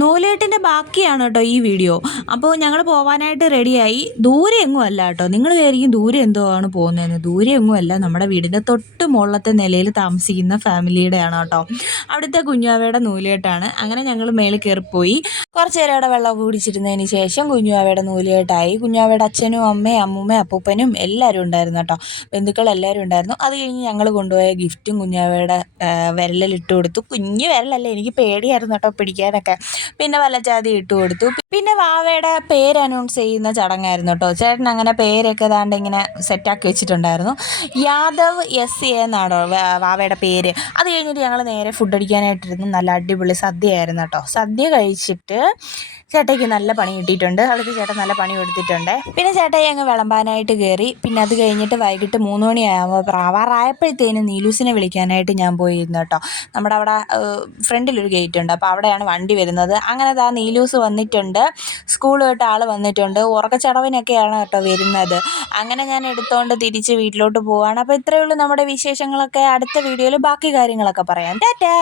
നൂലേട്ടിൻ്റെ ബാക്കിയാണ് കേട്ടോ ഈ വീഡിയോ. അപ്പോൾ ഞങ്ങൾ പോകാനായിട്ട് റെഡിയായി. ദൂരെ എങ്ങും അല്ല കേട്ടോ. നിങ്ങൾ വിചാരിക്കും ദൂരെ എന്തോ ആണ് പോകുന്നതെന്ന്. ദൂരെ എങ്ങും അല്ല, നമ്മുടെ വീടിൻ്റെ തൊട്ട് മുകളിലത്തെ നിലയിൽ താമസിക്കുന്ന ഫാമിലിയുടെയാണ് കേട്ടോ. അവിടുത്തെ കുഞ്ഞാവയുടെ നൂലേട്ടാണ്. അങ്ങനെ ഞങ്ങൾ മേളിൽ കയറിപ്പോയി. കുറച്ച് നേരം അവിടെ വെള്ളമൊക്കെ കുടിച്ചിരുന്നതിന് ശേഷം കുഞ്ഞാവയുടെ നൂലേട്ടായി. കുഞ്ഞാവയുടെ അച്ഛനും അമ്മയും അമ്മൂമ്മയും അപ്പൂപ്പനും എല്ലാവരും ഉണ്ടായിരുന്നു കേട്ടോ. ബന്ധുക്കൾ എല്ലാവരും ഉണ്ടായിരുന്നു. അത് കഴിഞ്ഞ് ഞങ്ങൾ കൊണ്ടുപോയ ഗിഫ്റ്റും കുഞ്ഞാവയുടെ വിരലിലിട്ട് കൊടുത്തു. കുഞ്ഞു വിരലല്ലേ, എനിക്ക് പേടിയായിരുന്നു കേട്ടോ പിടിക്കാനൊക്കെ. പിന്നെ വല്ലച്ചാതി ഇട്ട് കൊടുത്തു. പിന്നെ വാവയുടെ പേര് അനൗൺസ് ചെയ്യുന്ന ചടങ്ങായിരുന്നു കേട്ടോ. ചേട്ടൻ അങ്ങനെ പേരൊക്കെ ദാണ്ട് ഇങ്ങനെ സെറ്റാക്കി വെച്ചിട്ടുണ്ടായിരുന്നു. യാദവ് എസ് എ എന്നാണോ വാവയുടെ പേര്. അത് കഴിഞ്ഞിട്ട് ഞങ്ങൾ നേരെ ഫുഡ് അടിക്കാനായിട്ടിരുന്നു. നല്ല അടിപൊളി സദ്യയായിരുന്നു കേട്ടോ. സദ്യ കഴിച്ചിട്ട് ചേട്ടയ്ക്ക് നല്ല പണി കിട്ടിയിട്ടുണ്ട്. അവിടുത്തെ ചേട്ടൻ നല്ല പണി കൊടുത്തിട്ടുണ്ട്. പിന്നെ ചേട്ടായി അങ്ങ് വിളമ്പാനായിട്ട് കയറി. പിന്നെ അത് കഴിഞ്ഞിട്ട് വൈകിട്ട് 3 മണിയാകുമ്പോൾ ആവാറായപ്പോഴത്തേനും നീലൂസിനെ വിളിക്കാനായിട്ട് ഞാൻ പോയിരുന്നു കേട്ടോ. നമ്മുടെ അവിടെ ഫ്രണ്ടിലൊരു ഗേറ്റ് ഉണ്ട്, അപ്പോൾ അവിടെയാണ് വണ്ടി വരുന്നത്. അങ്ങനെ നീലൂസ് വന്നിട്ടുണ്ട്. സ്കൂൾ തൊട്ട് ആൾ വന്നിട്ടുണ്ട്. ഉറക്കച്ചടവിനൊക്കെയാണ് കേട്ടോ വരുന്നത്. അങ്ങനെ ഞാൻ എടുത്തുകൊണ്ട് തിരിച്ച് വീട്ടിലോട്ട് പോവുകയാണ്. അപ്പോൾ ഇത്രയേ ഉള്ളൂ നമ്മുടെ വിശേഷങ്ങളൊക്കെ. അടുത്ത വീഡിയോയിൽ ബാക്കി കാര്യങ്ങളൊക്കെ പറയാം. ടാറ്റാ.